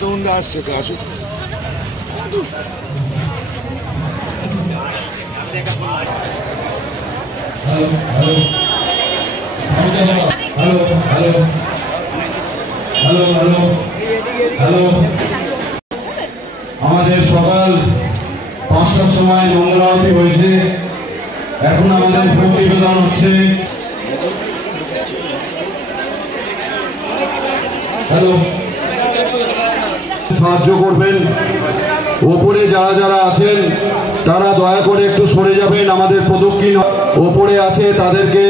তো আসছে তো আসুক। আমাদের সকাল 5টার সময় মঙ্গল আরতি হয়েছে। এখন আমাদের ভোগ নিবেদন হচ্ছে। সাহায্য করবেন। ওপরে যারা যারা আছেন তারা দয়া করে একটু সরে যাবেন। আমাদের প্রদক্ষিণ ওপরে আছে, তাদেরকে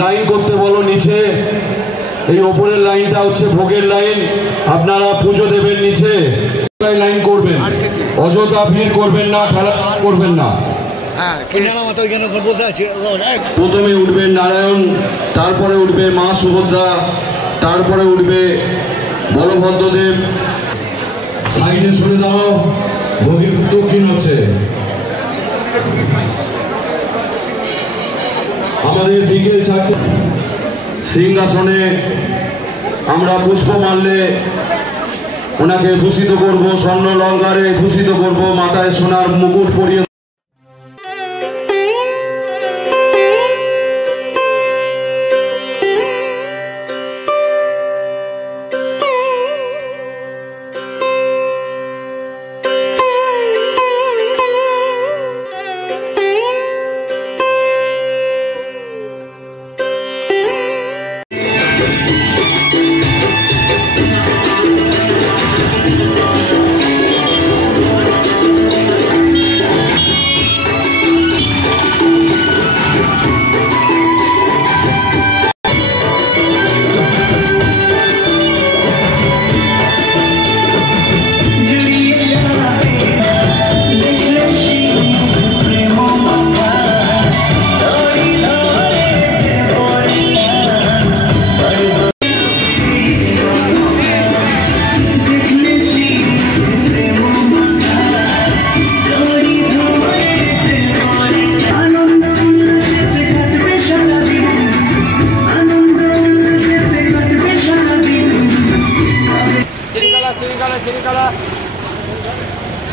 লাইন করতে বলো নিচে। এই ওপরের লাইনটা হচ্ছে ভোগের লাইন। আপনারা পুজো দেবেন নিচে, লাইন করবেন। অযথা ভিড় করবেন না, ঠেলা করবেন না। প্রথমে উঠবেন নারায়ণ, তারপরে উঠবে মা সুভদ্রা, তারপরে উঠবে বলভদ্রদেব। সাইডে সরে দাও, ভোগের দক্ষিণ হচ্ছে। আমাদের বিকেল 4টে সিংহাসনে আমরা পুষ্প মারলে ওনাকে ভূষিত করব, স্বর্ণ অলংকারে ভূষিত করব, মাথায় সোনার মুকুট পরিয়ে।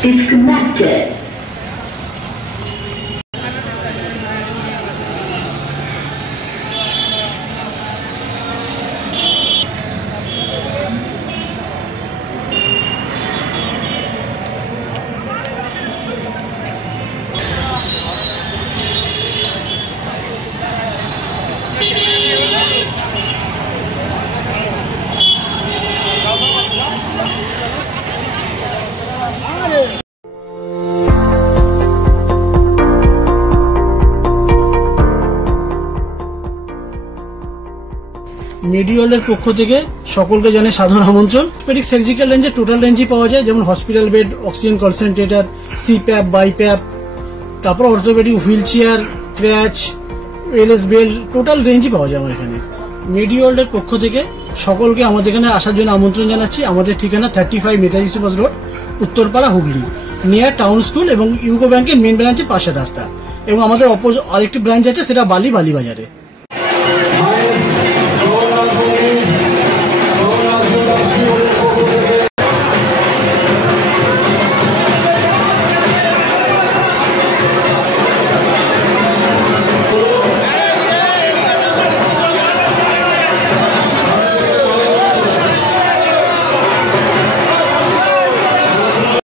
Disconnected. মেডিওয়ালের পক্ষ থেকে সকলকে জানাই সাদর আমন্ত্রণ। অর্থোপেডিক সার্জিক্যাল রেঞ্জে টোটাল রেঞ্জই পাওয়া যায়, যেমন hospital bed, oxygen concentrator, CPAP, BiPAP, তারপর orthopaedic wheel chair, crutch, LS belt, total রেঞ্জই পাওয়া যায় আমার এখানে। মেডিওয়ালের পক্ষ থেকে সকলকে আমাদের এখানে আসার জন্য আমন্ত্রণ জানাচ্ছি। আমাদের ঠিকানা 35 Netaji Subhash road, Uttarpara, Hooghly, near town school এবং ইউকো ব্যাংকের মেন ব্রাঞ্চের পাশের রাস্তা। এবং আমাদের আরেকটি ব্রাঞ্চ আছে, সেটা বালিবাজারে।